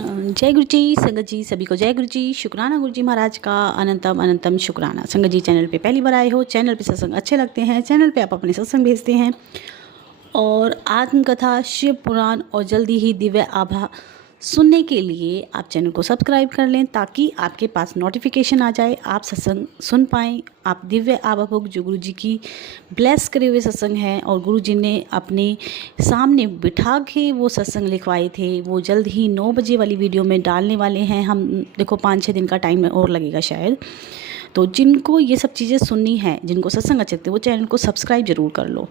जय गुरु जी। संगत जी सभी को जय गुरु जी। शुक्राना गुरु जी महाराज का अनंतम अनंतम शुक्राना। संगत जी चैनल पे पहली बार आए हो, चैनल पे सत्संग अच्छे लगते हैं, चैनल पे आप अपने सत्संग भेजते हैं और आत्मकथा, शिव पुराण और जल्दी ही दिव्य आभा सुनने के लिए आप चैनल को सब्सक्राइब कर लें ताकि आपके पास नोटिफिकेशन आ जाए, आप सत्संग सुन पाएँ। आप दिव्य आभा बुक जो गुरु जी की ब्लेस करे हुए सत्संग हैं और गुरु जी ने अपने सामने बिठा के वो सत्संग लिखवाए थे, वो जल्द ही 9 बजे वाली वीडियो में डालने वाले हैं। हम देखो 5-6 दिन का टाइम और लगेगा शायद। तो जिनको ये सब चीज़ें सुननी है, जिनको सत्संग अच्छे लगते हैं, वो चैनल को सब्सक्राइब ज़रूर कर लो।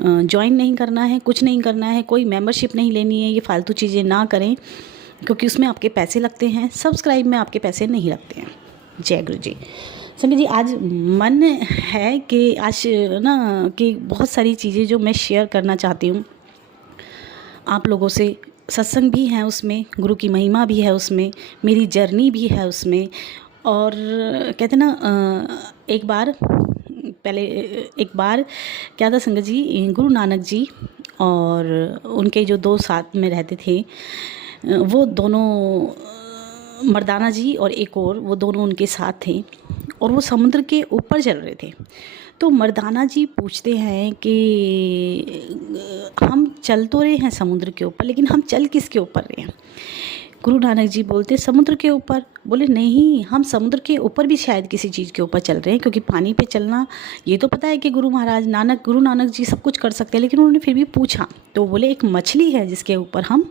ज्वाइन नहीं करना है, कुछ नहीं करना है, कोई मेंबरशिप नहीं लेनी है, ये फालतू चीज़ें ना करें क्योंकि उसमें आपके पैसे लगते हैं, सब्सक्राइब में आपके पैसे नहीं लगते हैं। जय गुरु जी। संगत जी आज मन है कि आज ना कि बहुत सारी चीज़ें जो मैं शेयर करना चाहती हूँ आप लोगों से। सत्संग भी है उसमें, गुरु की महिमा भी है उसमें, मेरी जर्नी भी है उसमें। और कहते ना एक बार क्या था संगत जी, गुरु नानक जी और उनके जो 2 साथ में रहते थे वो दोनों मर्दाना जी और एक और, वो दोनों उनके साथ थे और वो समुद्र के ऊपर चल रहे थे। तो मर्दाना जी पूछते हैं कि हम चल तो रहे हैं समुद्र के ऊपर, लेकिन हम चल किसके ऊपर रहे हैं? गुरु नानक जी बोलते समुद्र के ऊपर। बोले नहीं, हम समुद्र के ऊपर भी शायद किसी चीज़ के ऊपर चल रहे हैं, क्योंकि पानी पे चलना ये तो पता है कि गुरु नानक जी सब कुछ कर सकते हैं, लेकिन उन्होंने फिर भी पूछा तो बोले एक मछली है जिसके ऊपर हम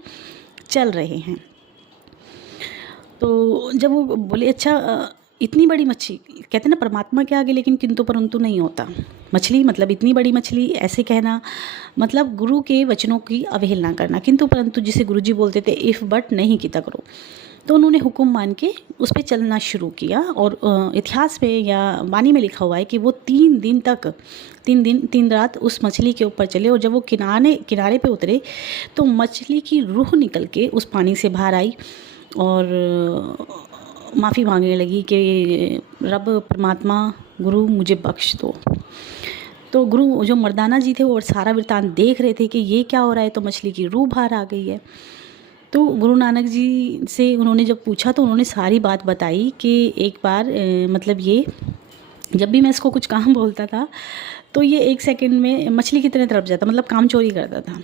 चल रहे हैं। तो जब वो बोले अच्छा इतनी बड़ी मछली, कहते ना परमात्मा के आगे लेकिन किंतु परंतु नहीं होता। मछली मतलब इतनी बड़ी मछली, ऐसे कहना मतलब गुरु के वचनों की अवहेलना करना। किंतु परंतु जिसे गुरु जी बोलते थे इफ़ बट नहीं किया करो। तो उन्होंने हुक्म मान के उस पर चलना शुरू किया और इतिहास में या वाणी में लिखा हुआ है कि वो 3 दिन तक 3 रात उस मछली के ऊपर चले और जब वो किनारे पे उतरे तो मछली की रूह निकल के उस पानी से बाहर आई और माफ़ी मांगने लगी कि रब परमात्मा गुरु मुझे बख्श दो। तो गुरु जो मर्दाना जी थे वो सारा वृतांत देख रहे थे कि ये क्या हो रहा है, तो मछली की रूह बाहर आ गई है। तो गुरु नानक जी से उन्होंने जब पूछा तो उन्होंने सारी बात बताई कि एक बार मतलब ये जब भी मैं इसको कुछ काम बोलता था तो ये 1 सेकंड में मछली की तरह तड़प जाता, मतलब काम चोरी करता था।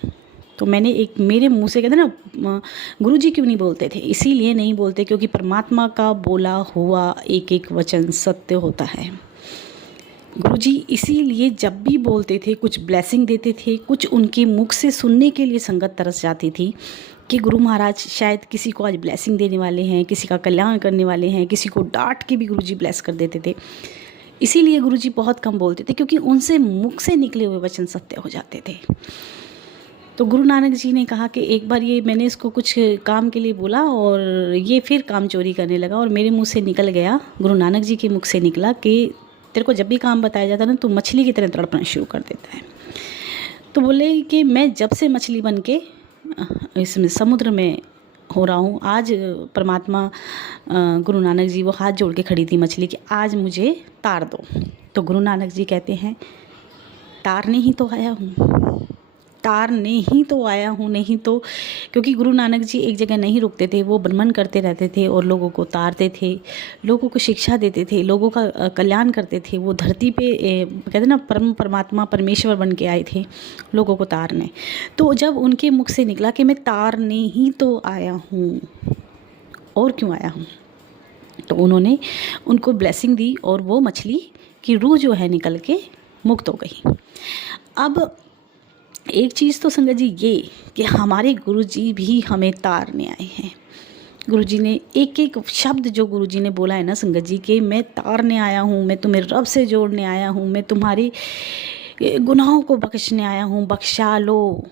तो मैंने एक मेरे मुंह से कहते ना गुरु जी क्यों नहीं बोलते थे, इसीलिए नहीं बोलते क्योंकि परमात्मा का बोला हुआ एक एक वचन सत्य होता है। गुरु जी इसीलिए जब भी बोलते थे, कुछ ब्लेसिंग देते थे, कुछ उनके मुख से सुनने के लिए संगत तरस जाती थी कि गुरु महाराज शायद किसी को आज ब्लेसिंग देने वाले हैं, किसी का कल्याण करने वाले हैं। किसी को डांट के भी गुरु जी ब्लेस कर देते थे। इसीलिए गुरु जी बहुत कम बोलते थे क्योंकि उनसे मुख से निकले हुए वचन सत्य हो जाते थे। तो गुरु नानक जी ने कहा कि एक बार ये मैंने इसको कुछ काम के लिए बोला और ये फिर काम चोरी करने लगा और मेरे मुंह से निकल गया, गुरु नानक जी के मुख से निकला कि तेरे को जब भी काम बताया जाता है ना तो मछली की तरह तड़पना शुरू कर देता है। तो बोले कि मैं जब से मछली बन के इसमें समुद्र में हो रहा हूँ, आज परमात्मा गुरु नानक जी वो हाथ जोड़ के खड़ी थी मछली कि आज मुझे तार दो। तो गुरु नानक जी कहते हैं तारने ही तो आया हूँ, तारने ही तो आया हूँ, नहीं तो। क्योंकि गुरु नानक जी एक जगह नहीं रुकते थे, वो भ्रमण करते रहते थे और लोगों को तारते थे, लोगों को शिक्षा देते थे, लोगों का कल्याण करते थे। वो धरती पे कहते ना परमात्मा परमेश्वर बन के आए थे लोगों को तारने। तो जब उनके मुख से निकला कि मैं तारने ही तो आया हूँ, और क्यों आया हूँ, तो उन्होंने उनको ब्लेसिंग दी और वो मछली की रूह जो है निकल के मुक्त हो गई। अब एक चीज़ तो संगत जी ये कि हमारे गुरुजी भी हमें तारने आए हैं। गुरुजी ने एक एक शब्द जो गुरुजी ने बोला है ना संगत जी कि मैं तारने आया हूँ, मैं तुम्हें रब से जोड़ने आया हूँ, मैं तुम्हारी गुनाहों को बख्शने आया हूँ, बख्शा लो,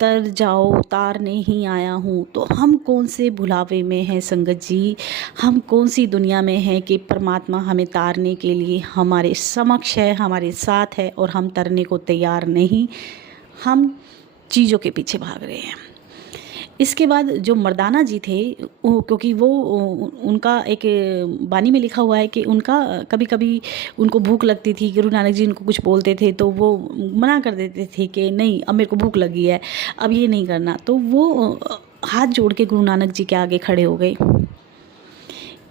तर जाओ, तारने ही आया हूँ। तो हम कौन से भुलावे में हैं संगत जी, हम कौन सी दुनिया में हैं कि परमात्मा हमें तारने के लिए हमारे समक्ष है, हमारे साथ है और हम तरने को तैयार नहीं, हम चीज़ों के पीछे भाग रहे हैं। इसके बाद जो मर्दाना जी थे क्योंकि वो उनका एक वाणी में लिखा हुआ है कि उनका कभी कभी उनको भूख लगती थी, गुरु नानक जी उनको कुछ बोलते थे तो वो मना कर देते थे कि नहीं अब मेरे को भूख लगी है, अब ये नहीं करना। तो वो हाथ जोड़ के गुरु नानक जी के आगे खड़े हो गए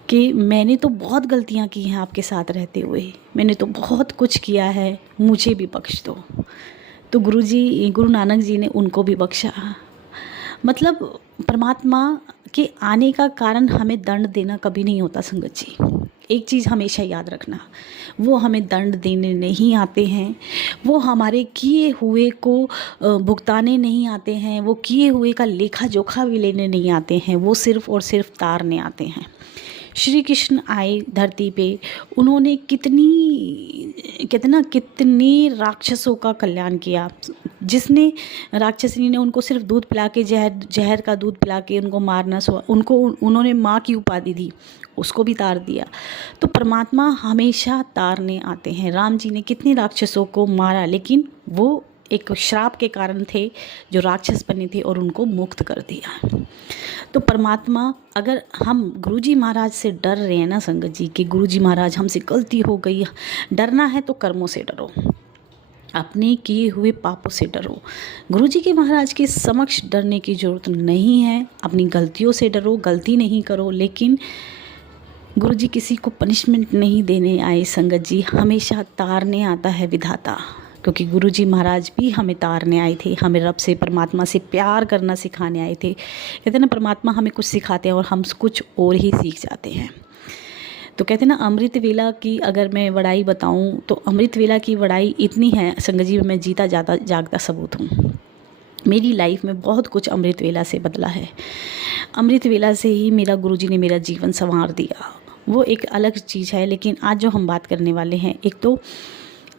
कि मैंने तो बहुत गलतियां की हैं आपके साथ रहते हुए, मैंने तो बहुत कुछ किया है, मुझे भी बख्श दो। तो गुरु नानक जी ने उनको भी बख्शा। मतलब परमात्मा के आने का कारण हमें दंड देना कभी नहीं होता संगत जी। एक चीज़ हमेशा याद रखना, वो हमें दंड देने नहीं आते हैं, वो हमारे किए हुए को भुगताने नहीं आते हैं, वो किए हुए का लेखा जोखा भी लेने नहीं आते हैं, वो सिर्फ़ और सिर्फ तारने आते हैं। श्री कृष्ण आए धरती पे, उन्होंने कितने राक्षसों का कल्याण किया। जिसने राक्षसनी ने उनको सिर्फ दूध पिला के, जहर का दूध पिला के उनको मारना, उन्होंने माँ की उपाधि दी, उसको भी तार दिया। तो परमात्मा हमेशा तारने आते हैं। राम जी ने कितने राक्षसों को मारा, लेकिन वो एक श्राप के कारण थे जो राक्षस बने थे, और उनको मुक्त कर दिया। तो परमात्मा, अगर हम गुरुजी महाराज से डर रहे हैं ना संगत जी, कि गुरुजी महाराज हमसे गलती हो गई, डरना है तो कर्मों से डरो, अपने किए हुए पापों से डरो। गुरुजी के महाराज के समक्ष डरने की ज़रूरत नहीं है, अपनी गलतियों से डरो, गलती नहीं करो। लेकिन गुरुजी किसी को पनिशमेंट नहीं देने आए संगत जी, हमेशा तारने आता है विधाता। क्योंकि गुरुजी महाराज भी हमें तारने आए थे, हमें रब से, परमात्मा से प्यार करना सिखाने आए थे। कहते हैं ना, परमात्मा हमें कुछ सिखाते हैं और हम कुछ और ही सीख जाते हैं। तो कहते हैं ना, अमृत वेला की अगर मैं बड़ाई बताऊं तो अमृत वेला की बड़ाई इतनी है संगत जी, मैं जीता जागता सबूत हूँ। मेरी लाइफ में बहुत कुछ अमृत वेला से बदला है। अमृत वेला से ही मेरा गुरुजी ने मेरा जीवन संवार दिया, वो एक अलग चीज़ है। लेकिन आज जो हम बात करने वाले हैं,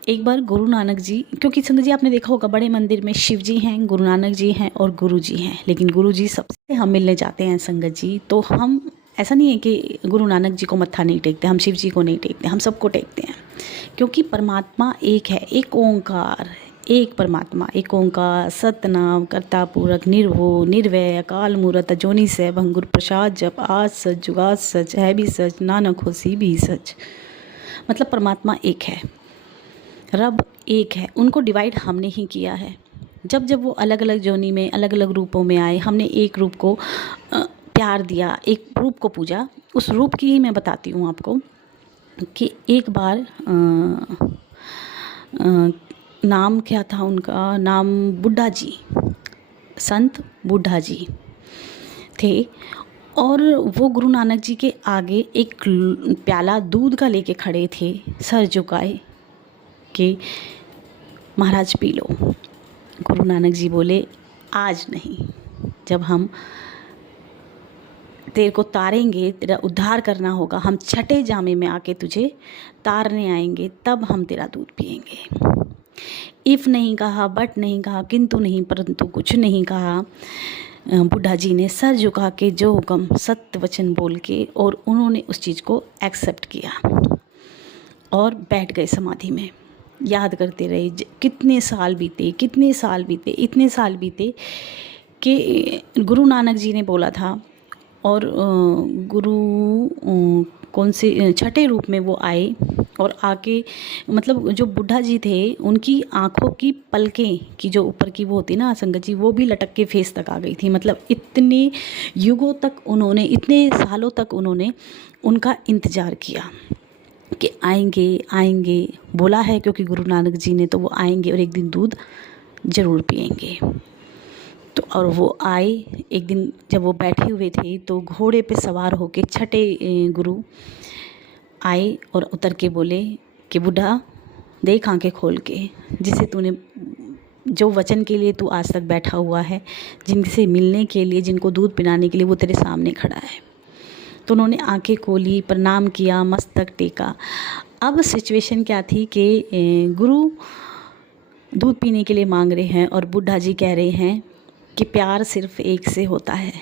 एक बार गुरु नानक जी, क्योंकि संगत जी आपने देखा होगा बड़े मंदिर में शिव जी हैं, गुरु नानक जी हैं और गुरु जी हैं। लेकिन गुरु जी सबसे हम मिलने जाते हैं संगत जी, तो हम ऐसा नहीं है कि गुरु नानक जी को मत्था नहीं टेकते, हम शिव जी को नहीं टेकते, हम सबको टेकते हैं। क्योंकि परमात्मा एक है, एक ओंकार, एक परमात्मा, एक ओंकार सतनाम कर्ता पूरक निर्भो निर्वय अकाल मूरत अजोनी से भंगुर प्रसाद जप आज सच जुगाद सच है भी सच नानक होसी भी सच। मतलब परमात्मा एक है, रब एक है, उनको डिवाइड हमने ही किया है। जब वो अलग अलग जोनी में, अलग अलग रूपों में आए, हमने एक रूप को प्यार दिया, एक रूप को पूजा। उस रूप की ही मैं बताती हूँ आपको कि एक बार नाम क्या था उनका, नाम बुड्ढा जी, संत बुड्ढा जी थे। और वो गुरु नानक जी के आगे एक प्याला दूध का लेके खड़े थे, सर झुकाए कि महाराज पी लो। गुरु नानक जी बोले, आज नहीं, जब हम तेरे को तारेंगे, तेरा उद्धार करना होगा, हम छठे जामे में आके तुझे तारने आएंगे, तब हम तेरा दूध पिएंगे। इफ़ नहीं कहा, बट नहीं कहा, किंतु नहीं परंतु कुछ नहीं कहा। बुड्ढा जी ने सर झुका के जो हुक्म सत्य वचन बोल के, और उन्होंने उस चीज़ को एक्सेप्ट किया और बैठ गए समाधि में। याद करते रहे, कितने साल बीते, इतने साल बीते कि गुरु नानक जी ने बोला था। और गुरु कौन से छठे रूप में वो आए और आके, मतलब जो बुड्ढा जी थे उनकी आँखों की पलकें की जो ऊपर की वो होती ना संगत जी, वो भी लटक के फेस तक आ गई थी। मतलब इतने युगों तक उन्होंने, इतने सालों तक उन्होंने उनका इंतज़ार किया कि आएंगे बोला है, क्योंकि गुरु नानक जी ने, तो वो आएंगे और एक दिन दूध ज़रूर पिएंगे। तो और वो आए। एक दिन जब वो बैठे हुए थे तो घोड़े पे सवार होके छठे गुरु आए और उतर के बोले कि बुढ़ा देख आंखें खोल के, जिसे तूने, जो वचन के लिए तू आज तक बैठा हुआ है, जिनसे मिलने के लिए, जिनको दूध पिलाने के लिए, वो तेरे सामने खड़ा है। तो उन्होंने आंखें खोली, प्रणाम किया, मस्तक टेका। अब सिचुएशन क्या थी कि गुरु दूध पीने के लिए मांग रहे हैं और बुड्ढा जी कह रहे हैं कि प्यार सिर्फ एक से होता है,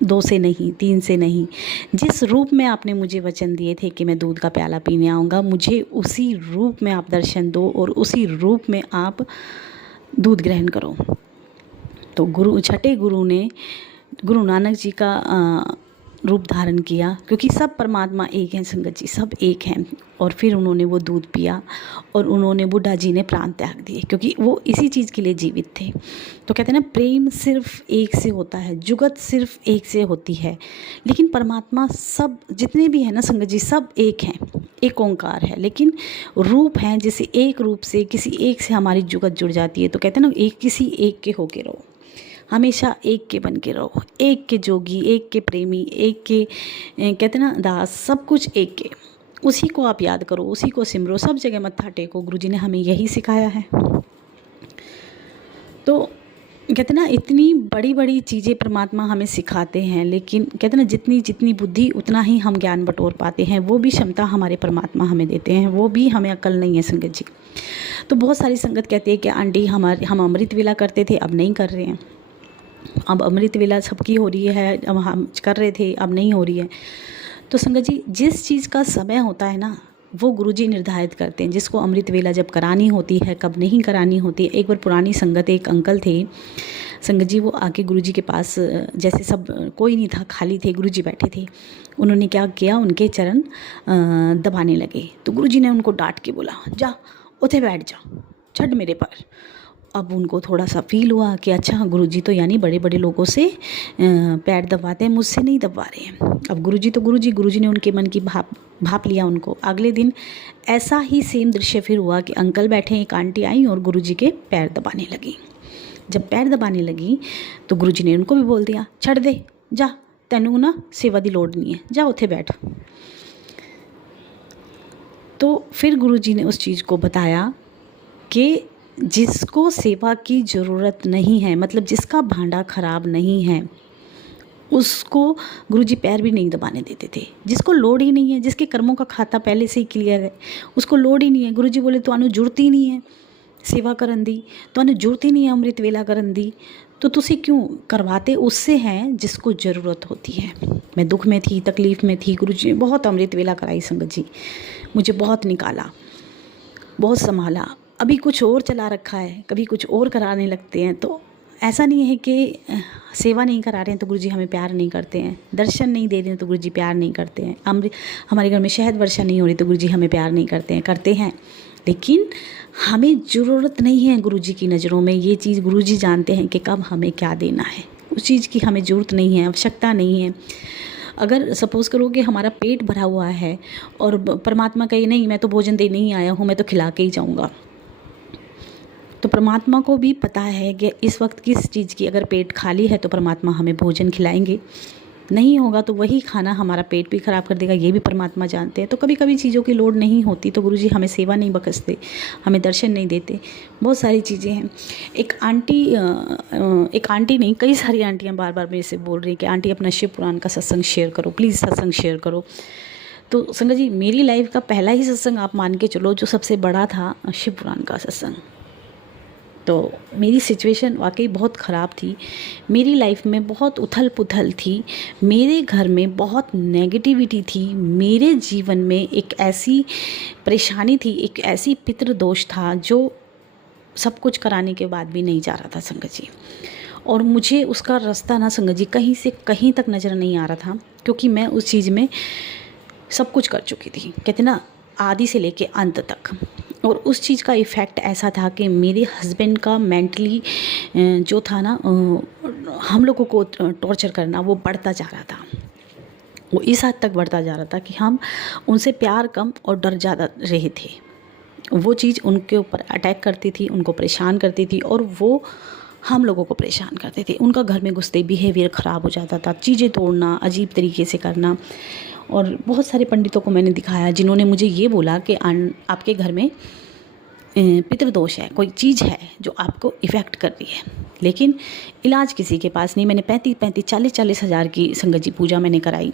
दो से नहीं, तीन से नहीं। जिस रूप में आपने मुझे वचन दिए थे कि मैं दूध का प्याला पीने आऊँगा, मुझे उसी रूप में आप दर्शन दो और उसी रूप में आप दूध ग्रहण करो। तो छठे गुरु ने गुरु नानक जी का रूप धारण किया, क्योंकि सब परमात्मा एक हैं संगत जी, सब एक हैं। और फिर उन्होंने वो दूध पिया और उन्होंने, बुद्धा जी ने प्राण त्याग दिए, क्योंकि वो इसी चीज़ के लिए जीवित थे। तो कहते हैं ना, प्रेम सिर्फ एक से होता है, जुगत सिर्फ एक से होती है, लेकिन परमात्मा सब जितने भी हैं ना संगत जी, सब एक हैं, एक ओंकार है, लेकिन रूप हैं। जैसे एक रूप से किसी एक से हमारी जुगत जुड़ जाती है, तो कहते हैं ना, एक किसी एक के होके रहो, हमेशा एक के बन के रहो, एक के जोगी, एक के प्रेमी, एक के कहते हैं ना दास, सब कुछ एक के, उसी को आप याद करो, उसी को सिमरो, सब जगह मत्था टेको। गुरुजी ने हमें यही सिखाया है। तो कहते ना, इतनी बड़ी बड़ी चीज़ें परमात्मा हमें सिखाते हैं, लेकिन कहते ना, जितनी जितनी बुद्धि उतना ही हम ज्ञान बटोर पाते हैं, वो भी क्षमता हमारे परमात्मा हमें देते हैं, वो भी हमें अक्ल नहीं है संगत जी। तो बहुत सारी संगत कहती है कि आंटी हम अमृत वेला करते थे, अब नहीं कर रहे हैं, अब अमृत वेला सबकी हो रही है, अब हम कर रहे थे, अब नहीं हो रही है। तो संगत जी, जिस चीज़ का समय होता है ना, वो गुरुजी निर्धारित करते हैं, जिसको अमृत वेला जब करानी होती है, कब नहीं करानी होती है। एक बार पुरानी संगत, एक अंकल थे संगत जी, वो आके गुरुजी के पास, जैसे सब कोई नहीं था, खाली थे, गुरुजी बैठे थे, उन्होंने क्या किया, उनके चरण दबाने लगे। तो गुरुजी ने उनको डांट के बोला, जा उठे बैठ जा, छड़ मेरे पर। अब उनको थोड़ा सा फील हुआ कि अच्छा, गुरुजी तो यानी बड़े बड़े लोगों से पैर दबाते हैं, मुझसे नहीं दबा रहे हैं। अब गुरुजी तो गुरुजी ने उनके मन की भाप लिया उनको। अगले दिन ऐसा ही सेम दृश्य फिर हुआ कि अंकल बैठे, एक आंटी आई और गुरुजी के पैर दबाने लगी। जब पैर दबाने लगी तो गुरुजी ने उनको भी बोल दिया, छड़ दे, जा, तेनू ना सेवा दी लोड़ नहीं है, जा उठे बैठ। तो फिर गुरुजी ने उस चीज़ को बताया कि जिसको सेवा की ज़रूरत नहीं है, मतलब जिसका भांडा खराब नहीं है, उसको गुरुजी पैर भी नहीं दबाने देते थे। जिसको लोड ही नहीं है, जिसके कर्मों का खाता पहले से ही क्लियर है, उसको लोड ही नहीं है। गुरुजी बोले तो जरूरत ही नहीं है सेवा करन दी, तो जरूरत ही नहीं है अमृत वेला करन दी, तो तुसी क्यों करवाते उससे हैं जिसको ज़रूरत होती है। मैं दुख में थी, तकलीफ़ में थी, गुरुजी ने बहुत अमृत वेला कराई संगत जी, मुझे बहुत निकाला, बहुत संभाला। अभी कुछ और चला रखा है, कभी कुछ और कराने लगते हैं। तो ऐसा नहीं है कि सेवा नहीं करा रहे हैं तो गुरुजी हमें प्यार नहीं करते हैं, दर्शन नहीं दे रहे हैं तो गुरुजी प्यार नहीं करते हैं, अमृत हमारे घर में शहद वर्षा नहीं हो रही तो गुरुजी हमें प्यार नहीं करते हैं। लेकिन हमें ज़रूरत नहीं है गुरुजी की नज़रों में, ये चीज़ गुरुजी जानते हैं कि कब हमें क्या देना है। उस चीज़ की हमें ज़रूरत नहीं है, आवश्यकता नहीं है। अगर सपोज़ करो कि हमारा पेट भरा हुआ है और परमात्मा कहे नहीं, मैं तो भोजन देने ही आया हूँ, मैं तो खिला के ही जाऊँगा, तो परमात्मा को भी पता है कि इस वक्त किस चीज़ की, अगर पेट खाली है तो परमात्मा हमें भोजन खिलाएंगे, नहीं होगा तो वही खाना हमारा पेट भी ख़राब कर देगा, ये भी परमात्मा जानते हैं। तो कभी कभी चीज़ों की लोड नहीं होती तो गुरुजी हमें सेवा नहीं बख्शते, हमें दर्शन नहीं देते, बहुत सारी चीज़ें हैं। एक आंटी नहीं, कई सारी आंटियाँ बार बार मेरे से बोल रही कि आंटी अपना शिव पुराण का सत्संग शेयर करो, प्लीज़ सत्संग शेयर करो। तो संगत जी, मेरी लाइफ का पहला ही सत्संग आप मान के चलो जो सबसे बड़ा था, शिव पुराण का सत्संग। तो मेरी सिचुएशन वाकई बहुत ख़राब थी, मेरी लाइफ में बहुत उथल पुथल थी, मेरे घर में बहुत नेगेटिविटी थी, मेरे जीवन में एक ऐसी परेशानी थी, एक ऐसी पितृदोष था जो सब कुछ कराने के बाद भी नहीं जा रहा था संगत जी। और मुझे उसका रास्ता ना संगत जी कहीं से कहीं तक नज़र नहीं आ रहा था, क्योंकि मैं उस चीज़ में सब कुछ कर चुकी थी, कहते ना आदि से लेके अंत तक। और उस चीज़ का इफ़ेक्ट ऐसा था कि मेरे हस्बैंड का मेंटली जो था ना, हम लोगों को टॉर्चर करना, वो बढ़ता जा रहा था, वो इस हद तक बढ़ता जा रहा था कि हम उनसे प्यार कम और डर ज़्यादा रहे थे। वो चीज़ उनके ऊपर अटैक करती थी, उनको परेशान करती थी, और वो हम लोगों को परेशान करते थे। उनका घर में घुसते बिहेवियर ख़राब हो जाता था, चीज़ें तोड़ना, अजीब तरीके से करना। और बहुत सारे पंडितों को मैंने दिखाया जिन्होंने मुझे ये बोला कि आपके घर में पितृदोष है, कोई चीज़ है जो आपको इफ़ेक्ट कर रही है, लेकिन इलाज किसी के पास नहीं। मैंने 40 हज़ार की संगत जी पूजा मैंने कराई,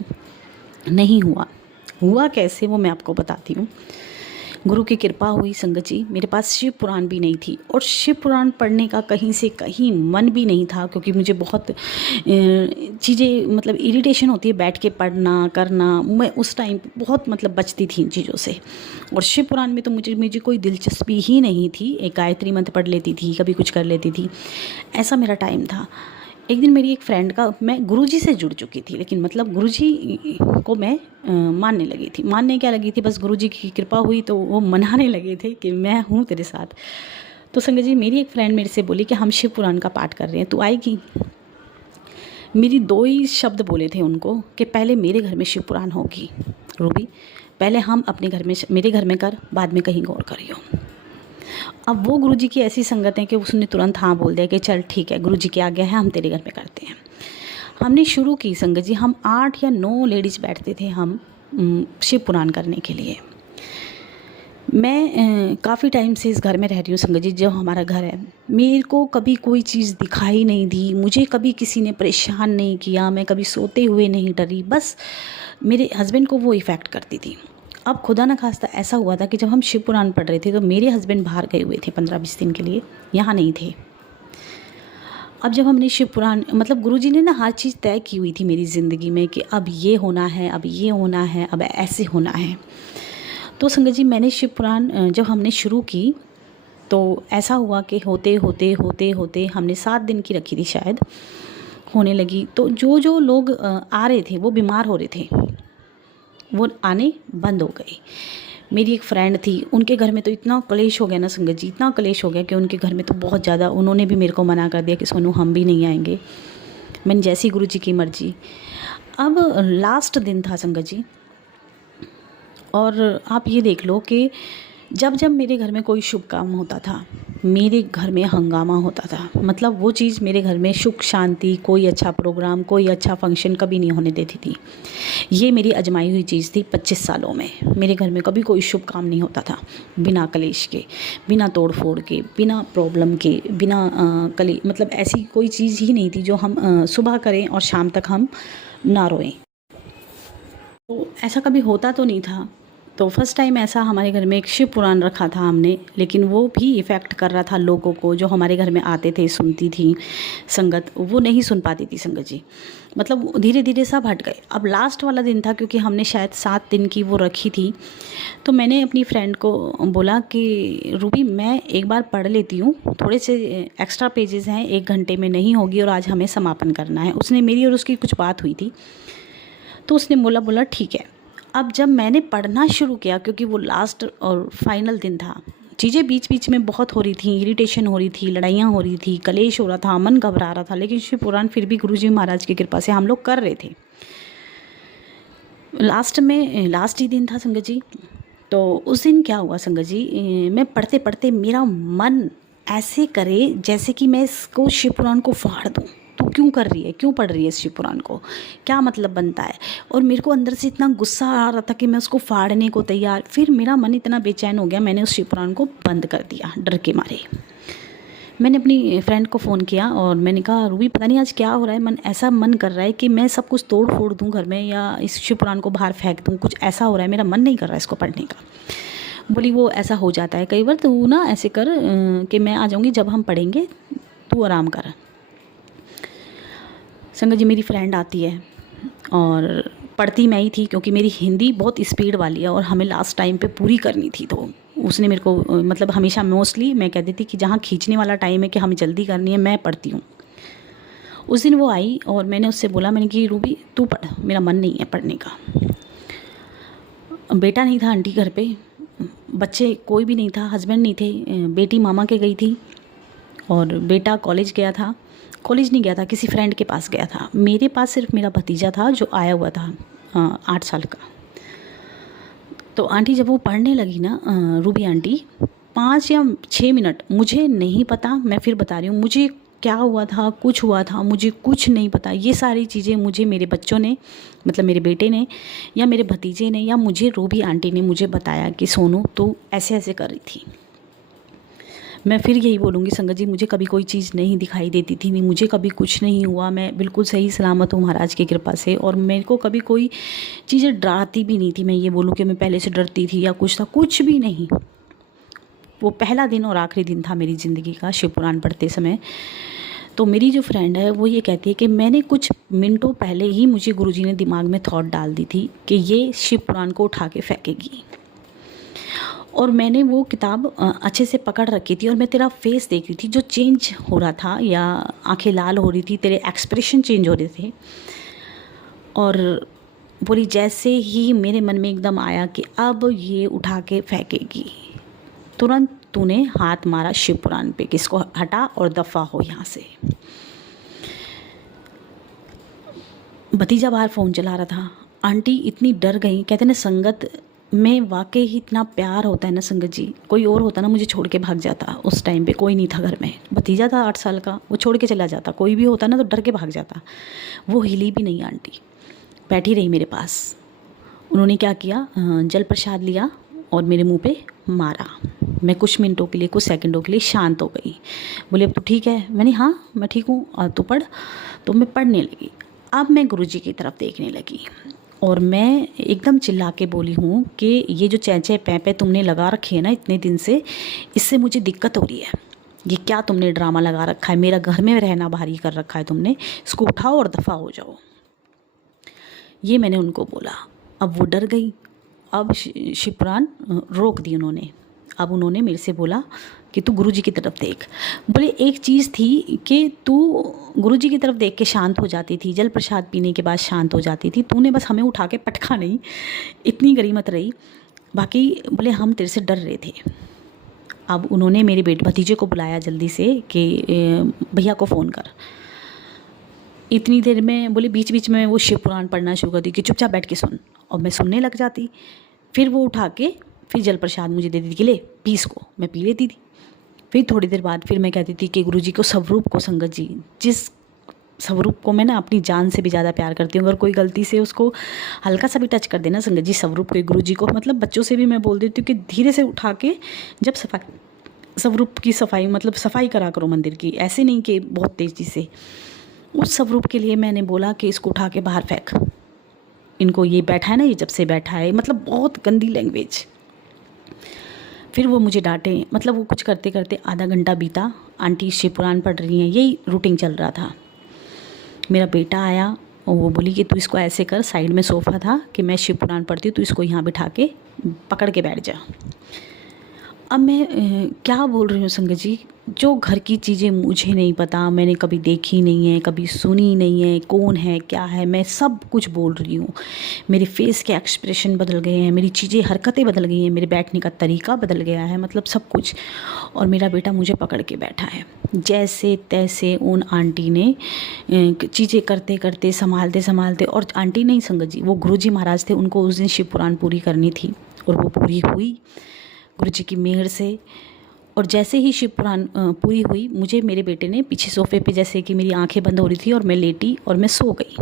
नहीं हुआ कैसे वो मैं आपको बताती हूँ। गुरु की कृपा हुई संगत जी, मेरे पास शिव पुराण भी नहीं थी, और शिव पुराण पढ़ने का कहीं से कहीं मन भी नहीं था, क्योंकि मुझे बहुत चीज़ें मतलब इरिटेशन होती है बैठ के पढ़ना करना। मैं उस टाइम बहुत मतलब बचती थी इन चीज़ों से, और शिव पुराण में तो मुझे कोई दिलचस्पी ही नहीं थी। एक गायत्री मंत्र पढ़ लेती थी, कभी कुछ कर लेती थी, ऐसा मेरा टाइम था। एक दिन मेरी एक फ्रेंड का, मैं गुरुजी से जुड़ चुकी थी, लेकिन मतलब गुरुजी को मैं मानने लगी थी। मानने क्या लगी थी, बस गुरुजी की कृपा हुई तो वो मनाने लगे थे कि मैं हूँ तेरे साथ। तो संगत जी, मेरी एक फ्रेंड मेरे से बोली कि हम शिव पुराण का पाठ कर रहे हैं, तू आएगी? मेरी दो ही शब्द बोले थे उनको कि पहले मेरे घर में शिव पुराण होगी रूबी, पहले हम अपने घर में, मेरे घर में कर, बाद में कहीं और करियो। अब वो गुरुजी की ऐसी संगत है कि उसने तुरंत हाँ बोल दिया कि चल ठीक है, गुरुजी की आज्ञा है, हम तेरे घर में करते हैं। हमने शुरू की संगत जी, हम 8 या 9 लेडीज़ बैठते थे हम शिव पुराण करने के लिए। मैं काफ़ी टाइम से इस घर में रह रही हूँ संगत जी, जो हमारा घर है। मेरे को कभी कोई चीज़ दिखाई नहीं दी, मुझे कभी किसी ने परेशान नहीं किया, मैं कभी सोते हुए नहीं डरी, बस मेरे हस्बैंड को वो इफ़ेक्ट करती थी। अब खुदा न खास्ता ऐसा हुआ था कि जब हम शिव पुराण पढ़ रहे थे तो मेरे हस्बैंड बाहर गए हुए थे 15-20 दिन के लिए, यहाँ नहीं थे। अब जब हमने शिव पुराण, मतलब गुरुजी ने ना हर चीज़ तय की हुई थी मेरी ज़िंदगी में कि अब ये होना है, अब ये होना है, अब ऐसे होना है। तो संगत जी, मैंने शिव पुराण जब हमने शुरू की तो ऐसा हुआ कि होते होते होते होते हमने 7 दिन की रखी थी शायद, होने लगी। तो जो जो लोग आ रहे थे वो बीमार हो रहे थे, वो आने बंद हो गए। मेरी एक फ्रेंड थी, उनके घर में तो इतना कलेश हो गया ना संगत जी, इतना कलेश हो गया कि उनके घर में तो बहुत ज़्यादा, उन्होंने भी मेरे को मना कर दिया कि सोनू हम भी नहीं आएंगे। मैंने जैसी गुरुजी की मर्जी। अब लास्ट दिन था संगत जी, और आप ये देख लो कि जब जब मेरे घर में कोई शुभ काम होता था, मेरे घर में हंगामा होता था। मतलब वो चीज़ मेरे घर में सुख शांति, कोई अच्छा प्रोग्राम, कोई अच्छा फंक्शन कभी नहीं होने देती थी। ये मेरी आजमाई हुई चीज़ थी 25 सालों में। मेरे घर में कभी कोई शुभ काम नहीं होता था बिना कलेश के, बिना तोड़ फोड़ के, बिना प्रॉब्लम के, बिना मतलब ऐसी कोई चीज़ ही नहीं थी जो हम सुबह करें और शाम तक हम ना रोएं। तो ऐसा कभी होता तो नहीं था। तो फर्स्ट टाइम ऐसा हमारे घर में एक शिव पुराण रखा था हमने, लेकिन वो भी इफ़ेक्ट कर रहा था लोगों को, जो हमारे घर में आते थे, सुनती थी संगत, वो नहीं सुन पाती थी संगत जी। मतलब धीरे धीरे सब हट गए। अब लास्ट वाला दिन था, क्योंकि हमने शायद 7 दिन की वो रखी थी, तो मैंने अपनी फ्रेंड को बोला कि रूबी, मैं एक बार पढ़ लेती हूँ, थोड़े से एक्स्ट्रा पेजेस हैं, 1 घंटे में नहीं होगी और आज हमें समापन करना है। उसने, मेरी और उसकी कुछ बात हुई थी, तो उसने बोला ठीक है। अब जब मैंने पढ़ना शुरू किया, क्योंकि वो लास्ट और फाइनल दिन था, चीज़ें बीच बीच में बहुत हो रही थी, इरिटेशन हो रही थी, लड़ाइयाँ हो रही थी, कलेश हो रहा था, मन घबरा रहा था, लेकिन शिव पुराण फिर भी गुरुजी महाराज की कृपा से हम लोग कर रहे थे। लास्ट में लास्ट ही दिन था संगत जी। तो उस दिन क्या हुआ संगत जी, मैं पढ़ते पढ़ते मेरा मन ऐसे करे जैसे कि मैं इसको शिव पुराण को फाड़ दूँ। तो क्यों कर रही है, क्यों पढ़ रही है इस शिव पुराण को, क्या मतलब बनता है? और मेरे को अंदर से इतना गुस्सा आ रहा था कि मैं उसको फाड़ने को तैयार। फिर मेरा मन इतना बेचैन हो गया, मैंने उस शिव पुराण को बंद कर दिया डर के मारे। मैंने अपनी फ्रेंड को फ़ोन किया और मैंने कहा, रूबी पता नहीं आज क्या हो रहा है, ऐसा मन कर रहा है कि मैं सब कुछ तोड़ फोड़ दूँ घर में, या इस शिव पुराण को बाहर फेंक दूँ, कुछ ऐसा हो रहा है, मेरा मन नहीं कर रहा है इसको पढ़ने का। बोली वो ऐसा हो जाता है कई बार, तू ना ऐसे कर कि मैं आ जाऊँगी जब हम पढ़ेंगे, तू आराम कर। संगत जी, मेरी फ्रेंड आती है और पढ़ती मैं ही थी, क्योंकि मेरी हिंदी बहुत स्पीड वाली है और हमें लास्ट टाइम पे पूरी करनी थी। तो उसने मेरे को, मतलब हमेशा मोस्टली मैं कहती थी कि जहाँ खींचने वाला टाइम है कि हमें जल्दी करनी है, मैं पढ़ती हूँ। उस दिन वो आई और मैंने उससे बोला, मैंने कि रूबी तू पढ़, मेरा मन नहीं है पढ़ने का। बेटा नहीं था आंटी घर पे, बच्चे कोई भी नहीं था, हस्बैंड नहीं थे, बेटी मामा के गई थी और बेटा कॉलेज गया था। कॉलेज नहीं गया था, किसी फ्रेंड के पास गया था। मेरे पास सिर्फ मेरा भतीजा था जो आया हुआ था 8 साल का। तो आंटी जब वो पढ़ने लगी ना, रूबी आंटी, 5 या 6 मिनट, मुझे नहीं पता, मैं फिर बता रही हूँ, मुझे क्या हुआ था, कुछ हुआ था, मुझे कुछ नहीं पता। ये सारी चीज़ें मुझे मेरे बच्चों ने, मतलब मेरे बेटे ने या मेरे भतीजे ने या मुझे रूबी आंटी ने मुझे बताया कि सोनू तो ऐसे ऐसे कर रही थी। मैं फिर यही बोलूँगी संगत जी, मुझे कभी कोई चीज़ नहीं दिखाई देती थी, नहीं मुझे कभी कुछ नहीं हुआ, मैं बिल्कुल सही सलामत हूँ महाराज की कृपा से। और मेरे को कभी कोई चीज़ें डराती भी नहीं थी, मैं ये बोलूँ कि मैं पहले से डरती थी या कुछ था, कुछ भी नहीं। वो पहला दिन और आखिरी दिन था मेरी ज़िंदगी का शिव पुराण पढ़ते समय। तो मेरी जो फ्रेंड है वो ये कहती है कि मैंने कुछ मिनटों पहले ही मुझे गुरुजी ने दिमाग में थॉट डाल दी थी कि ये शिव पुराण को उठा के फेंकेगी। और मैंने वो किताब अच्छे से पकड़ रखी थी और मैं तेरा फेस देख रही थी जो चेंज हो रहा था, या आंखें लाल हो रही थी, तेरे एक्सप्रेशन चेंज हो रहे थे। और बोली जैसे ही मेरे मन में एकदम आया कि अब ये उठा के फेंकेगी, तुरंत तूने हाथ मारा शिव पुराण पे कि इसको हटा और दफ़ा हो यहाँ से। भतीजा बाहर फ़ोन चला रहा था। आंटी इतनी डर गई, कहते ना संगत में वाकई ही इतना प्यार होता है ना संगत जी। कोई और होता ना मुझे छोड़ के भाग जाता, उस टाइम पे कोई नहीं था घर में, भतीजा था 8 साल का, वो छोड़ के चला जाता। कोई भी होता ना तो डर के भाग जाता। वो हिली भी नहीं आंटी, बैठी रही मेरे पास। उन्होंने क्या किया, जल प्रसाद लिया और मेरे मुंह पे मारा। मैं कुछ मिनटों के लिए, कुछ सेकंडों के लिए शांत हो गई। बोले अब तो ठीक है? मैंने हाँ मैं ठीक हूँ, और तू पढ़। तो मैं पढ़ने लगी। अब मैं गुरुजी की तरफ देखने लगी और मैं एकदम चिल्ला के बोली हूँ कि ये जो चैचे पैपे तुमने लगा रखी है ना इतने दिन से, इससे मुझे दिक्कत हो रही है। ये क्या तुमने ड्रामा लगा रखा है, मेरा घर में रहना भारी कर रखा है तुमने, इसको उठाओ और दफ़ा हो जाओ। ये मैंने उनको बोला। अब वो डर गई। अब शिव पुराण रोक दी उन्होंने। अब उन्होंने मेरे से बोला कि तू गुरुजी की तरफ देख। बोले एक चीज़ थी कि तू गुरुजी की तरफ देख के शांत हो जाती थी, जल प्रसाद पीने के बाद शांत हो जाती थी, तूने बस हमें उठा के पटका नहीं, इतनी गरीमत रही। बाकी बोले हम तेरे से डर रहे थे। अब उन्होंने मेरे भतीजे को बुलाया जल्दी से कि भैया को फ़ोन कर। इतनी देर में बोले बीच बीच में वो शिव पुराण पढ़ना शुरू कर दी कि चुपचाप बैठ के सुन, और मैं सुनने लग जाती। फिर वो उठा के फिर जल प्रसाद मुझे दे देती कि ले पी इसको, मैं पी लेती थी। फिर थोड़ी देर बाद फिर मैं कहती थी कि गुरुजी को स्वरूप को, संगत जी जिस स्वरूप को मैं ना अपनी जान से भी ज़्यादा प्यार करती हूँ, अगर कोई गलती से उसको हल्का सा भी टच कर देना संगत जी, स्वरूप को, गुरुजी को, मतलब बच्चों से भी मैं बोल देती हूँ कि धीरे से उठा के जब स्वरूप की सफाई, मतलब सफाई करा करो मंदिर की, ऐसे नहीं कि बहुत तेज़ी से। उस स्वरूप के लिए मैंने बोला कि इसको उठा के बाहर फेंक, इनको ये बैठा है ना, ये जब से बैठा है, मतलब बहुत गंदी लैंग्वेज। फिर वो मुझे डांटे, मतलब वो कुछ करते करते आधा घंटा बीता। आंटी शिव पुराण पढ़ रही हैं, यही रूटीन चल रहा था। मेरा बेटा आया और वो बोली कि तू इसको ऐसे कर, साइड में सोफ़ा था कि मैं शिव पुराण पढ़ती हूँ, तू इसको यहाँ बिठा के पकड़ के बैठ जा। अब मैं क्या बोल रही हूँ संगत जी, जो घर की चीज़ें मुझे नहीं पता, मैंने कभी देखी नहीं है, कभी सुनी नहीं है, कौन है क्या है, मैं सब कुछ बोल रही हूँ। मेरे फेस के एक्सप्रेशन बदल गए हैं, मेरी चीज़ें, हरकतें बदल गई हैं, मेरे बैठने का तरीका बदल गया है, मतलब सब कुछ। और मेरा बेटा मुझे पकड़ के बैठा है। जैसे तैसे उन आंटी ने चीज़ें करते करते, संभालते संभालते, और आंटी नहीं संगत जी, वो गुरुजी महाराज थे, उनको उस दिन शिव पुराण पूरी करनी थी और वो पूरी हुई गुरुजी की मेहर से। और जैसे ही शिव पुराण पूरी हुई, मुझे मेरे बेटे ने पीछे सोफ़े पे, जैसे कि मेरी आंखें बंद हो रही थी और मैं लेटी और मैं सो गई।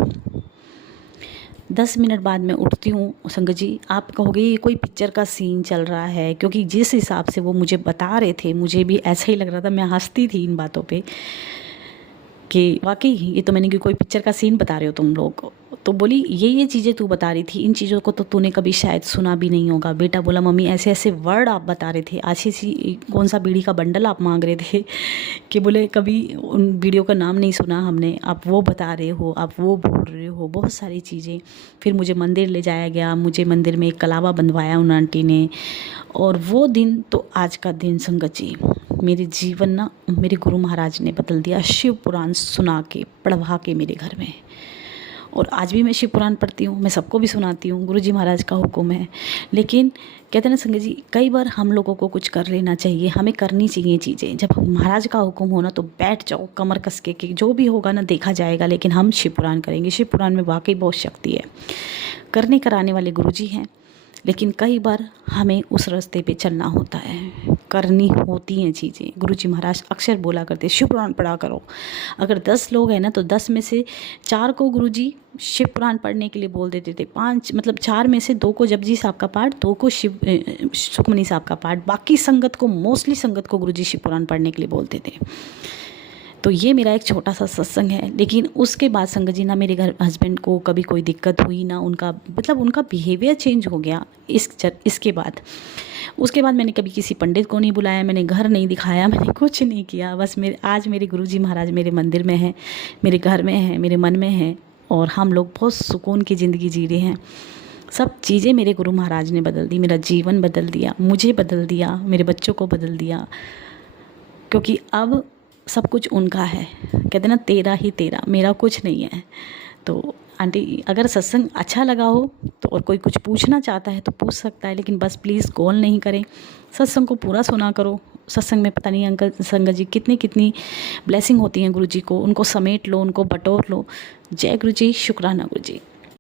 10 मिनट बाद मैं उठती हूँ संगत जी, आप कहोगे ये कोई पिक्चर का सीन चल रहा है, क्योंकि जिस हिसाब से वो मुझे बता रहे थे मुझे भी ऐसा ही लग रहा था। मैं हंसती थी इन बातों पे कि वाकई ये तो मैंने कि कोई पिक्चर का सीन बता रहे हो तुम लोग। तो बोली ये चीज़ें तू बता रही थी, इन चीज़ों को तो तूने कभी शायद सुना भी नहीं होगा। बेटा बोला मम्मी ऐसे ऐसे वर्ड आप बता रहे थे, ऐसी कौन सा बीड़ी का बंडल आप मांग रहे थे कि बोले कभी उन वीडियो का नाम नहीं सुना हमने, आप वो बता रहे हो, आप वो बोल रहे हो, बहुत सारी चीज़ें। फिर मुझे मंदिर ले जाया गया, मुझे मंदिर में एक कलावा बंधवाया उन आंटी ने। और वो दिन तो आज का दिन संगत जी, मेरे जीवन ना मेरे गुरु महाराज ने बदल दिया, शिव पुराण सुना के, पढ़वा के मेरे घर में। और आज भी मैं शिव पुराण पढ़ती हूँ, मैं सबको भी सुनाती हूँ, गुरुजी महाराज का हुक्म है। लेकिन कहते हैं ना संगत जी, कई बार हम लोगों को कुछ कर लेना चाहिए, हमें करनी चाहिए चीज़ें। जब महाराज का हुक्म हो ना तो बैठ जाओ कमर कस के, कि जो भी होगा ना देखा जाएगा, लेकिन हम शिव पुराण करेंगे। शिव पुराण में वाकई बहुत शक्ति है, करने कराने वाले गुरुजी हैं। लेकिन कई बार हमें उस रास्ते पे चलना होता है, करनी होती हैं चीज़ें। गुरुजी महाराज अक्सर बोला करते शिव पुराण पढ़ा करो। अगर 10 लोग हैं ना तो 10 में से 4 को गुरुजी शिव पुराण पढ़ने के लिए बोल देते थे, 5 मतलब 4 में से 2 को जपजी साहब का पाठ, 2 को सुखमनी साहब का पाठ, बाकी संगत को, मोस्टली संगत को गुरुजी शिव पुराण पढ़ने के लिए बोलते थे। तो ये मेरा एक छोटा सा सत्संग है। लेकिन उसके बाद संगत जी ना मेरे घर हस्बैंड को कभी कोई दिक्कत हुई ना, उनका मतलब उनका बिहेवियर चेंज हो गया इसके बाद। उसके बाद मैंने कभी किसी पंडित को नहीं बुलाया, मैंने घर नहीं दिखाया, मैंने कुछ नहीं किया। बस आज मेरे गुरुजी महाराज मेरे मंदिर में हैं, मेरे घर में हैं, मेरे मन में हैं, और हम लोग बहुत सुकून की ज़िंदगी जी रहे हैं। सब चीज़ें मेरे गुरु महाराज ने बदल दी, मेरा जीवन बदल दिया, मुझे बदल दिया, मेरे बच्चों को बदल दिया, क्योंकि अब सब कुछ उनका है। कहते ना तेरा ही तेरा, मेरा कुछ नहीं है। तो आंटी अगर सत्संग अच्छा लगा हो तो और कोई कुछ पूछना चाहता है तो पूछ सकता है, लेकिन बस प्लीज़ कॉल नहीं करें, सत्संग को पूरा सुना करो। सत्संग में पता नहीं अंकल संगत जी कितनी कितनी ब्लेसिंग होती हैं गुरु जी को, उनको समेट लो, उनको बटोर लो। जय गुरु जी, शुक्राना गुरु जी।